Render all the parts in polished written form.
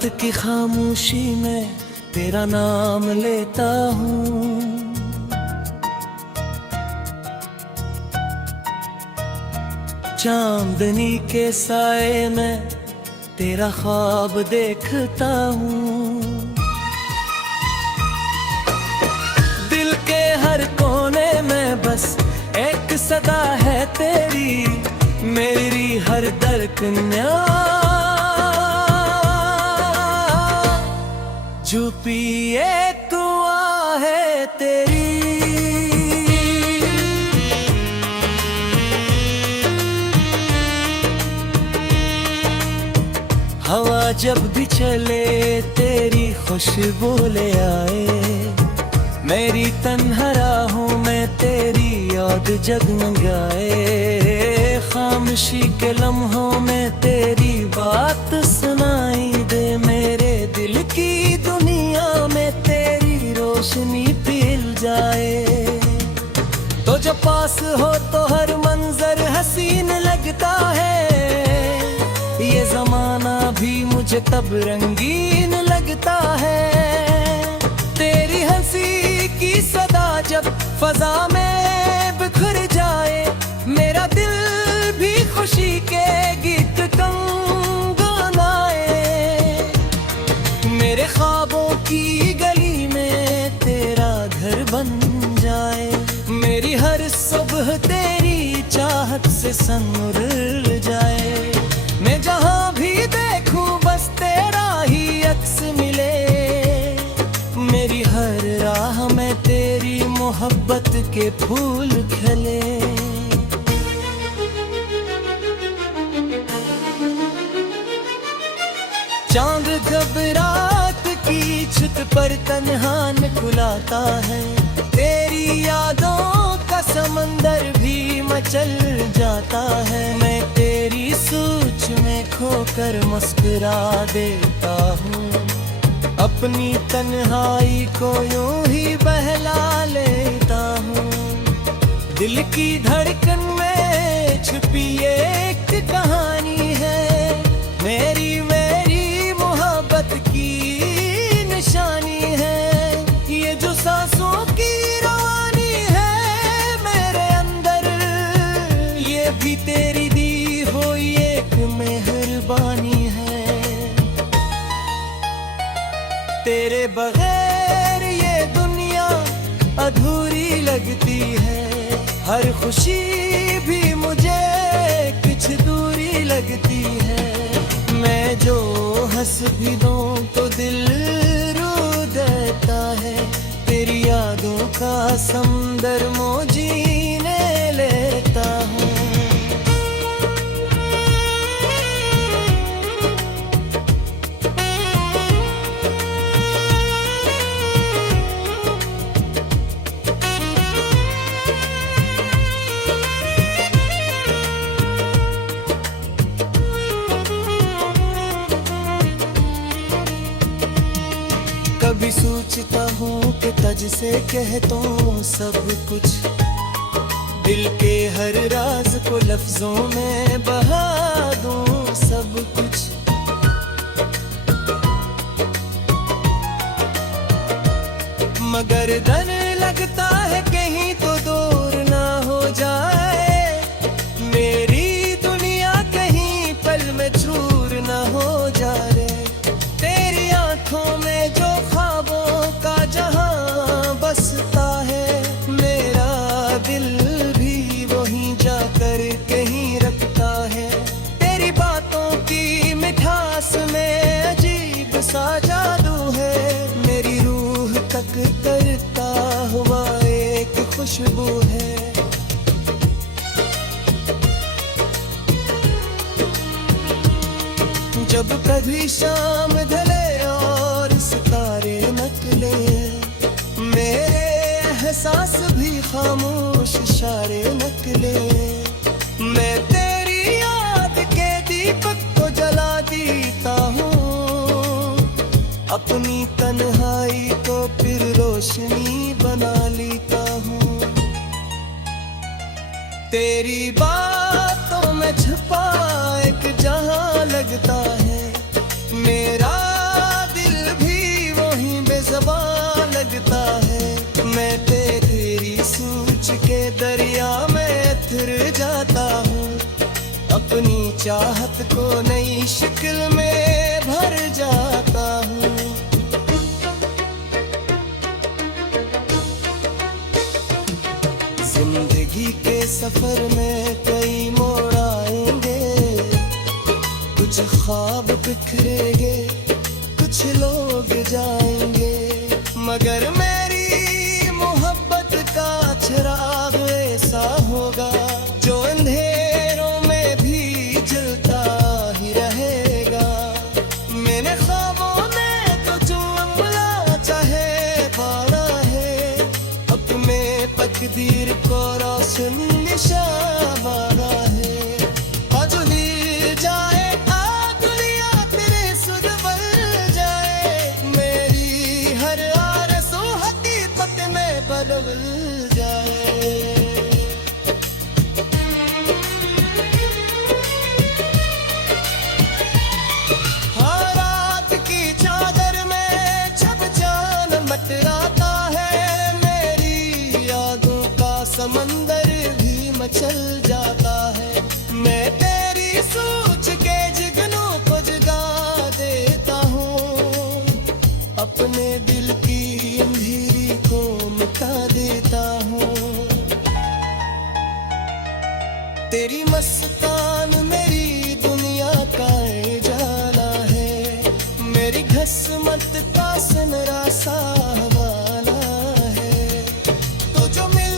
रात की खामोशी में तेरा नाम लेता हूँ। चांदनी के साए में तेरा ख्वाब देखता हूँ। दिल के हर कोने में बस एक सदा है तेरी, मेरी हर धड़कन छुपी एक दुआ है तेरी। हवा जब भी चले तेरी खुशबू ले आए, मेरी तन्हा राहों में तेरी याद जगमगाए। खामोशी के लम्हों में तेरी बात सुनाई दे, मेरे दिल की दुनिया में तेरी रोशनी पिल जाए। तो जब पास हो तो हर मंजर हसीन लगता है, ये जमाना भी मुझे तब रंगीन लगता है। तेरी हंसी की सदा जब फजा में बिखर जाए, मेरा दिल भी खुशी के गीत गुनगुनाए। मेरे ख्वाबों की गली में तेरा घर बन जाए, मेरी हर सुबह तेरी चाहत से संवर जाए। मैं जहाँ भी देखूं बस तेरा ही अक्स मिले, मेरी हर राह में तेरी मोहब्बत के फूल खिले। चांद जब रात की छत पर तन्हा निकलाता है, तेरी यादों का समंदर भी मचल जाता है। मैं तेरी सोच में खोकर मुस्कुरा देता हूँ, अपनी तन्हाई को यूं ही बहला लेता हूँ। दिल की धड़कन में छुपी एक कहानी है, मेरी मोहब्बत की निशानी है। ये जो सांसों की रवानी है मेरे अंदर, ये भी तेरी दी हुई एक मेहरबानी है। तेरे बगैर ये दुनिया अधूरी लगती है, हर खुशी भी मुझे कुछ दूरी लगती है। मैं जो हंस भी दूं तो दिल रो देता है, तेरी यादों का समंदर जीने लेता हूँ। कभी सोचता हूँ कि तुझसे कह दूँ सब कुछ, दिल के हर राज को लफ्जों में बहा दूँ सब कुछ। मगर डर लगता है कहीं तो दूर ना हो जाए, मेरी दुनिया कहीं पल में चूर ना हो जाए। तेरी आंखों में जो ख्वाबों का जहां बसता है, मेरा दिल भी वहीं जाकर कहीं रखता है। तेरी बातों की मिठास में अजीब सा जादू है, मेरी रूह तक करता हुआ एक खुशबू है। जब कभी शाम ढले और सितारे निकले, मेरे एहसास भी खामोश इशारे निकले। मैं तेरी याद के दीपक को जला देता हूँ, अपनी तन्हाई को फिर रोशनी बना लेता हूँ। तेरी बातों में छुपा एक जहां लगता है, मेरा अपनी चाहत को नई शक्ल में भर जाता हूँ। जिंदगी के सफर में कई मोड़ आएंगे, कुछ ख्वाब बिखरेंगे, कुछ लोग जाएंगे, मगर मेरी मोहब्बत का चिराग ऐसा होगा जो अंधेरों में भी जलता ही रहेगा। मैंने ख्वाबों में तो जो अमला चाहे पाना है, अपने तकदीर को रोशन निशान माना है। अजली जाए दुनिया तेरे सुध बन जाए, मेरी हर आरज़ू हकीकत में बदल जाए। हर रात की चादर में जब चांद मंडराता है, मेरी यादों का समंदर भी मचल जाता है। मैं तेरी सोच के जिगनों को जगा देता हूँ, अपने दिल की अंधेरी को मिटा देता हूँ। तेरी मस्तान मेरी दुनिया का उजाला है, मेरी घसमत का सनरा सा हवाला है। तो जो मिल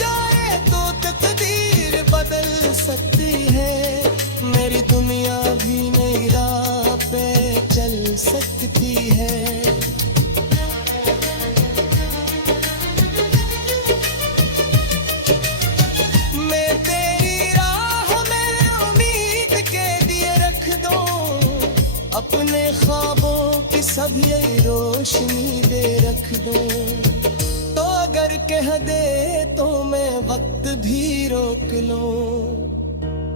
जाए तो तकदीर बदल सकती है, मेरी दुनिया भी नई राह पे चल सकती है। मैं तेरी राह में उम्मीद के दिए रख दूं, अपने ख्वाबों की सब यही रोशनी दे रख दूं। तो अगर कह दे तो मैं वक्त भी रोक लूं,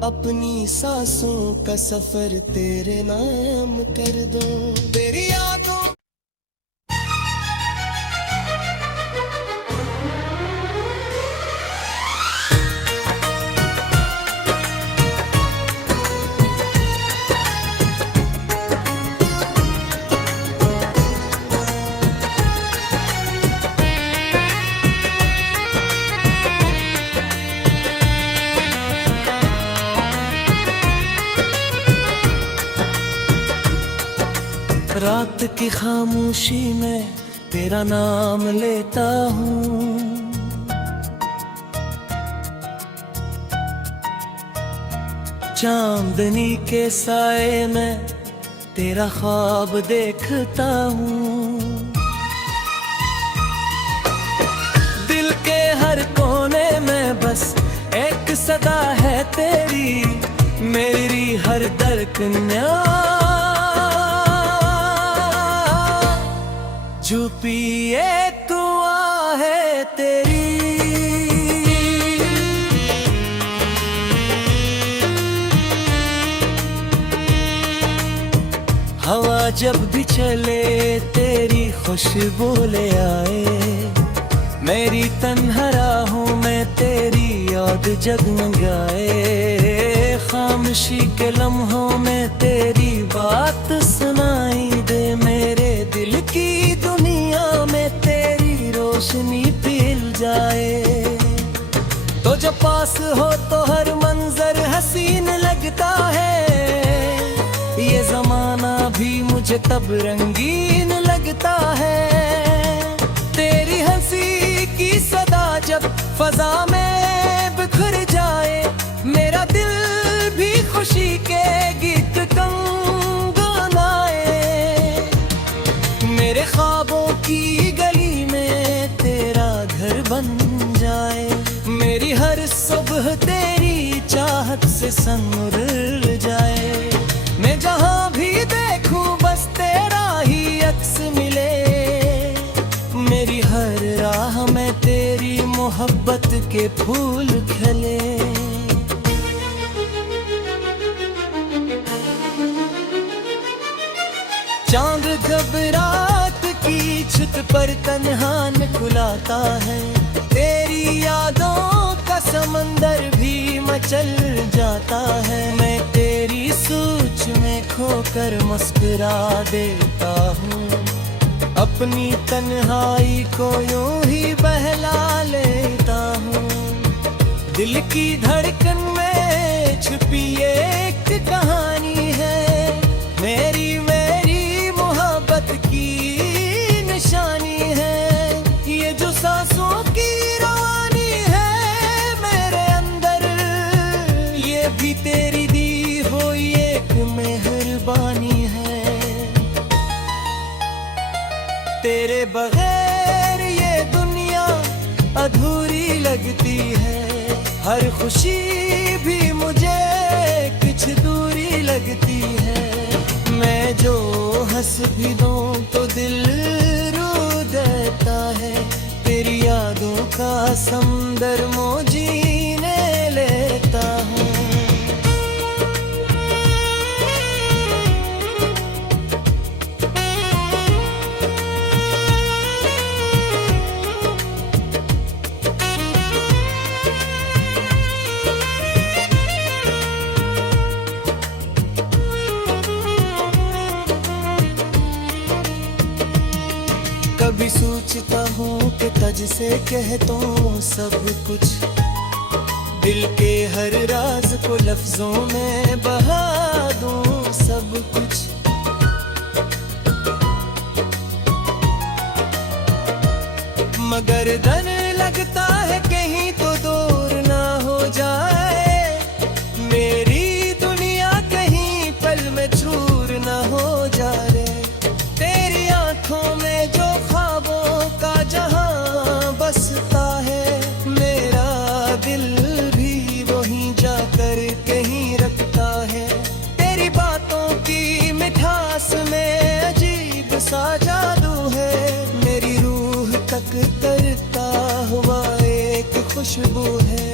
अपनी सांसों का सफर तेरे नाम कर दूं। तेरी यादों रात की खामोशी में तेरा नाम लेता हूँ, चांदनी के साए में तेरा ख्वाब देखता हूँ। दिल के हर कोने में बस एक सदा है तेरी, मेरी हर धड़कन छुपी एक दुआ है तेरी। हवा जब भी चले तेरी खुशबू ले आए, मेरी तन्हा राहों में तेरी याद जगमगाए। खामोशी के लम्हों में तेरी बात सुनाई दे, मेरे दिल की दुनिया में तेरी रोशनी पिल जाए। तो जब पास हो तो हर मंजर हसीन लगता है, ये जमाना भी मुझे तब रंगीन लगता है। तेरी हंसी की सदा जब फजा में बिखर जाए, मेरा दिल भी खुशी के गीत गुनगुनाए। मेरे ख्वाबों की गली में तेरा घर बन जाए, मेरी हर सुबह तेरी चाहत से संग जाए। मैं जहाँ भी देखूं बस तेरा ही अक्स मिले, मेरी हर राह में तेरी मोहब्बत के फूल खिले। चांद जब रात की छत पर तन्हा निकुलाता है, तेरी यादों का समंदर भी मचल जाता है। मैं तेरी सोच में खोकर मुस्कुरा देता हूँ, अपनी तन्हाई को यूं ही बहला लेता हूँ। दिल की धड़कन में छुपी एक कहानी है, मेरी मेरी मोहब्बत की निशानी है। ये जो सांसों की रवानी है मेरे अंदर, ये भी तेरी दी हुई एक मेहरबानी है। तेरे बगैर ये दुनिया अधूरी लगती है, हर खुशी भी मुझे कुछ दूरी लगती है। मैं जो हंस भी दूं तो दिल रो देता है, तेरी यादों का समंदर मुझे जीने लेता हूँ। कभी सोचता हूँ कि तुझसे कह दूँ सब कुछ, दिल के हर राज को लफ्जों में बहा दूँ सब कुछ। मगर डर लगता है कहीं तो दूर ना हो जाए, मेरी दुनिया कहीं पल में चूर ना हो जाए। तेरी आंखों में जो जहां बसता है, मेरा दिल भी वहीं जाकर कहीं रखता है। तेरी बातों की मिठास में अजीब सा जादू है, मेरी रूह तक तरता हुआ एक खुशबू है।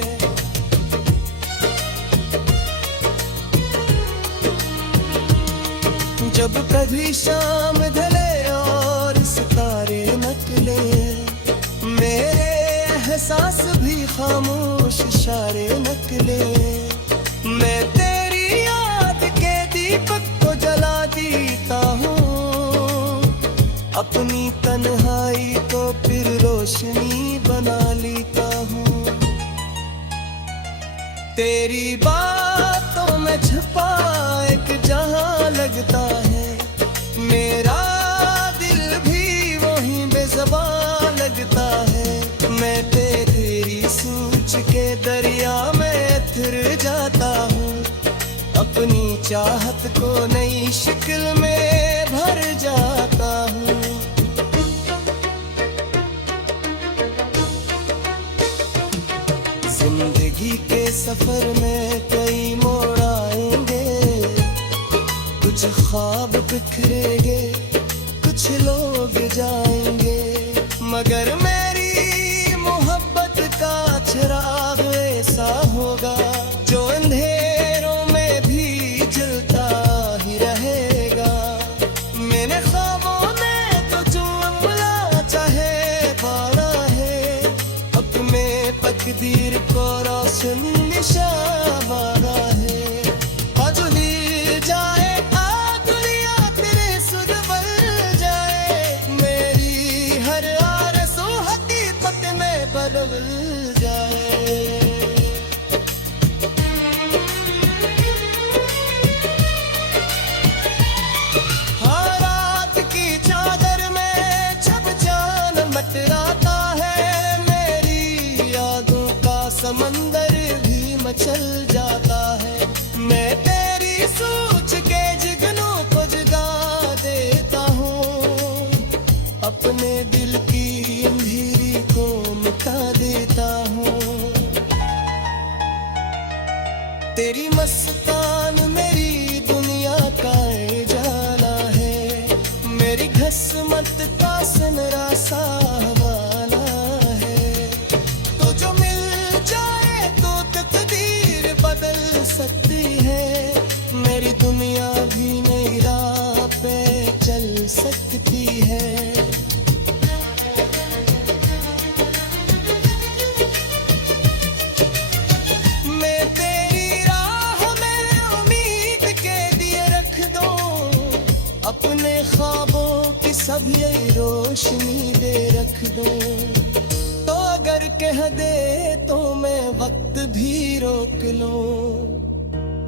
जब कभी शाम ढले और सितारे निकले, मेरे एहसास भी खामोश इशारे निकले। मैं तेरी याद के दीपक को जला देता हूँ, अपनी तन्हाई को फिर रोशनी बना लेता हूँ। तेरी बातों में छुपा एक जहां लगता है, मेरा दिल भी वहीं बेज़बान लगता है। मैं तेरी सोच के दरिया में फिर जाता हूँ, अपनी चाहत को नई शक्ल में भर जाता हूँ। जिंदगी के सफर में कई मोड़ आएंगे, कुछ ख्वाब बिखरेंगे, कुछ लोग जाएंगे। मगर मेरी मोहब्बत का चिराग ऐसा होगा जो अंधेरों में भी जलता ही रहेगा। मैंने ख्वाबों में तो जो अमला चाहे पाना है, अपने तकदीर को रोशन निशान माना है। अजली जाए दुनिया तेरे सुध बन जाए, मेरी हर आरज़ू हकीकत में बदल जाए। हर रात की चादर में जब चांद मंडराता है, मेरी यादों का समंदर भी मचल जाता है। मैं तेरी सोच के जिगनों को जगा देता हूँ, अपने दिल की अंधेरी को मिटा देता हूँ। तेरी मस्तान मेरी दुनिया का जाना है, मेरी घसमत का सनरा सावाना है। तो जो मिल जाए तो तकदीर बदल सकती है, मेरी दुनिया भी नई राह पे चल सकती है। यही रोशनी दे रख दूं। तो अगर कह दे तो मैं वक्त भी रोक लूं,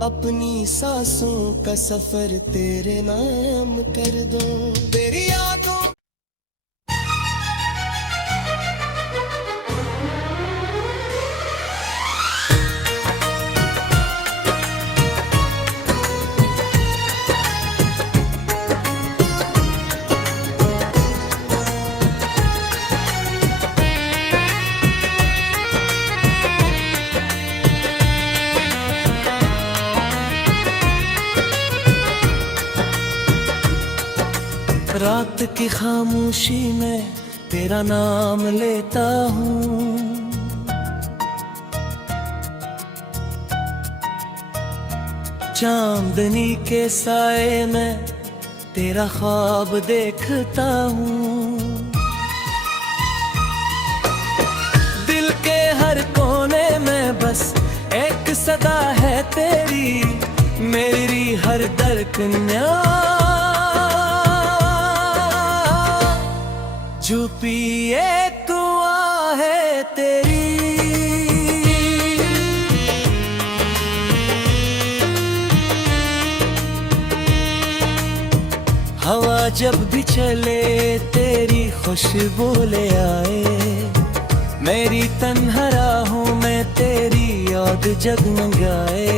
अपनी सांसों का सफर तेरे नाम कर दूं। तेरी यादों रात की खामोशी में तेरा नाम लेता हूँ, चांदनी के साए में तेरा ख्वाब देखता हूँ। दिल के हर कोने में बस एक सदा है तेरी, मेरी हर धड़कन छुपी एक दुआ है तेरी। हवा जब भी चले तेरी खुशबू ले आए, मेरी तन्हा राहों में तेरी याद जगमगाए।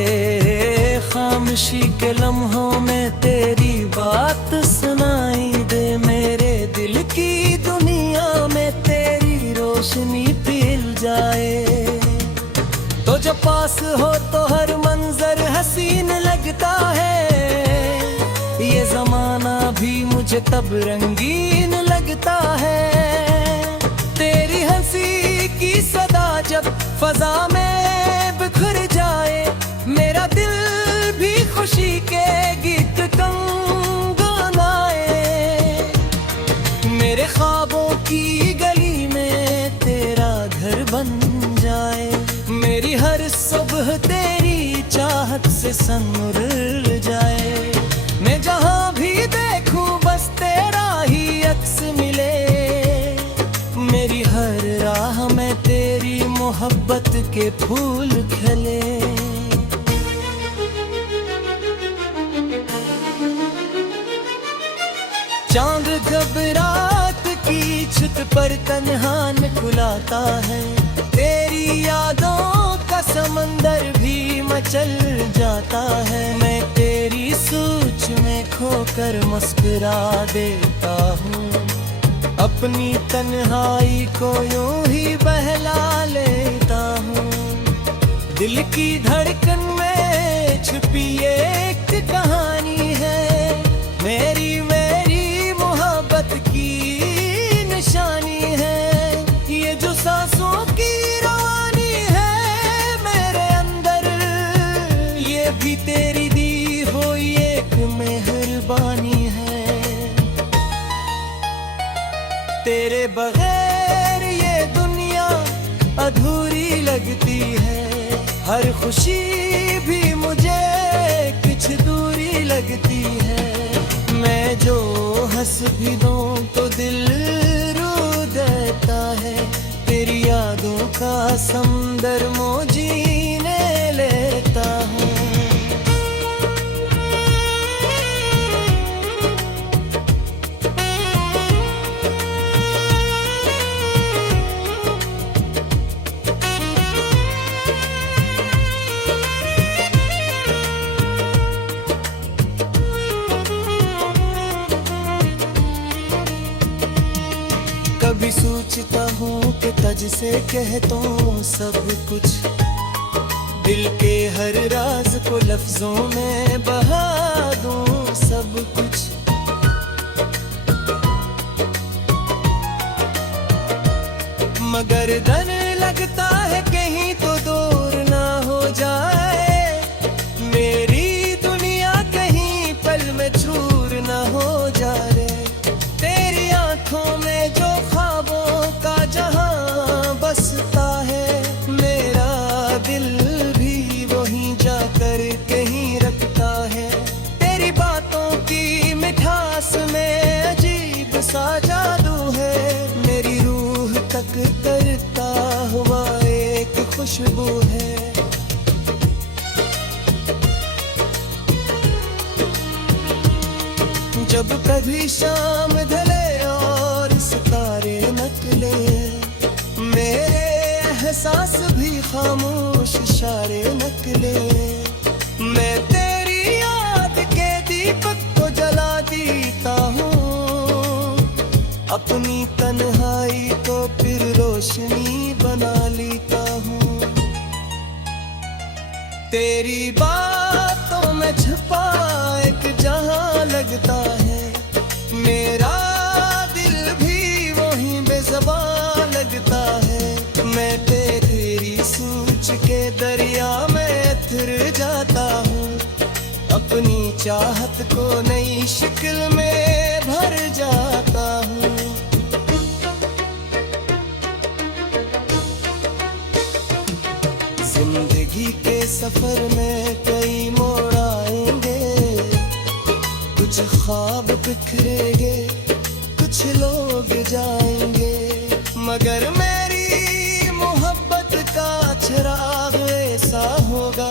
खामोशी के लम्हों में तेरी बात सुनाई दे, मेरे दिल की दुनिया में तेरी रोशनी पिल जाए। तो जब पास हो तो हर मंजर हसीन लगता है, ये जमाना भी मुझे तब रंगीन लगता है। तेरी हंसी की सदा जब फजा में बिखर जाए, मेरा दिल भी खुशी के गीत गुनगुनाए। मेरे ख्वाबों की गली में तेरा घर बन जाए, मेरी हर सुबह तेरी चाहत से संग जाए। मैं जहाँ भी देखूं बस तेरा ही अक्स मिले, मेरी हर राह में तेरी मोहब्बत के फूल खिले। चांद जब रात की छत पर तन्हा निकलाता है, तेरी यादों का समंदर भी मचल जाता है। मैं तेरी सोच में खोकर मुस्कुरा देता हूँ, अपनी तन्हाई को यूं ही बहला लेता हूँ। दिल की धड़कन में छुपी एक कहानी है, मेरी मोहब्बत की निशानी है। ये जो सांसों की रवानी है मेरे अंदर, ये भी तेरी दी हुई एक मेहरबानी है। तेरे बगैर ये दुनिया अधूरी लगती है, हर खुशी भी मुझे कुछ दूरी लगती है। मैं जो हंस भी दूं तो दिल रो देता है, तेरी यादों का समंदर मुझे जीने लेता हूँ। कभी सोचता हूँ कि तुझसे कह दूँ सब कुछ, दिल के हर राज को लफ्जों में बहा दूँ सब कुछ। मगर डर लगता है कहीं तो दूर ना हो जाए, मेरी दुनिया कहीं पल में चूर ना हो जाए। तेरी आंखों में जो ख्वाबों का जहां बसता है, मेरा दिल भी वहीं जाकर कहीं रखता है। तेरी बातों की मिठास में अजीब सा जादू है, मेरी रूह तक करता हुआ एक खुशबू है। जब कभी शाम ढले और सितारे नकले, मेरे एहसास भी खामोश इशारे नकले। मैं तेरी याद के दीपक को जला देता हूँ, अपनी तन्हाई को फिर रोशनी बना लेता हूँ। तेरी बातों में छुपा एक जहां लगता है, मेरा दिल भी वहीं बेज़बान लगता है। मैं तेरी सोच के दरिया में उतर जाता हूँ, अपनी चाहत को नई शक्ल में भर जाता हूँ। जिंदगी के सफर में कई मोड़ आएंगे, कुछ ख्वाब बिखरेंगे, कुछ लोग जाएंगे, मगर मेरी मोहब्बत का चिराग ऐसा होगा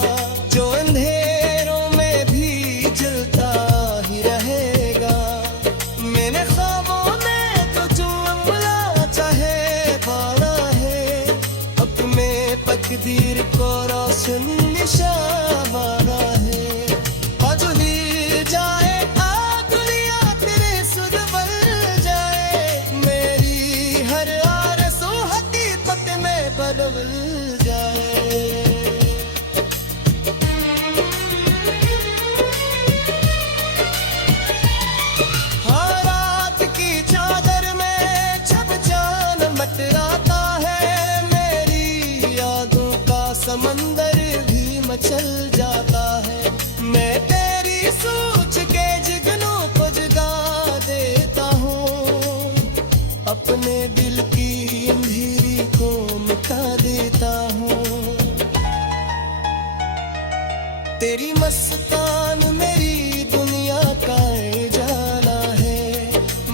जो अंधेरों में भी जलता ही रहेगा। मैंने ख्वाबों में तो जो अमला चाहे पाना है, अपने तकदीर को रोशन निशाना है। अजली जाए दुनिया तेरे सुध बन जाए, मेरी हर आरज़ू हकीकत में बदल जाए। हर रात की चादर में जब चांद मंडराता है, मेरी यादों का समंदर भी मचल जाता है। मैं तेरी सोच के जुगनों को जगा देता हूँ, अपने दिल की अंधेरी को मिटा देता हूँ। तेरी मस्तान मेरी दुनिया का जाना है,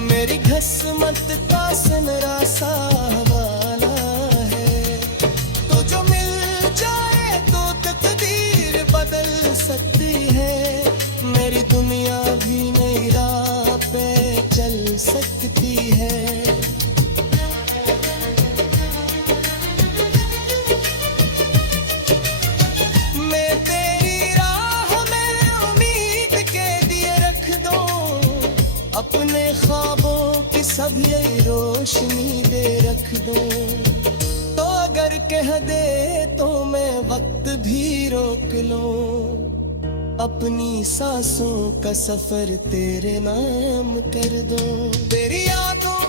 मेरी घसमत का सनरा सा हवाला है। तो जो मिल जाए तो तकदीर बदल सकती है, मेरी दुनिया भी नई राह पे चल सकती है। मैं तेरी राह में उम्मीद के दिए रख दूं, अपने ख्वाबों की सब यही रोशनी दे रख दूं। तो अगर कह दे तो मैं वक्त भी रोक लूं, अपनी सांसों का सफर तेरे नाम कर दूं। तेरी यादों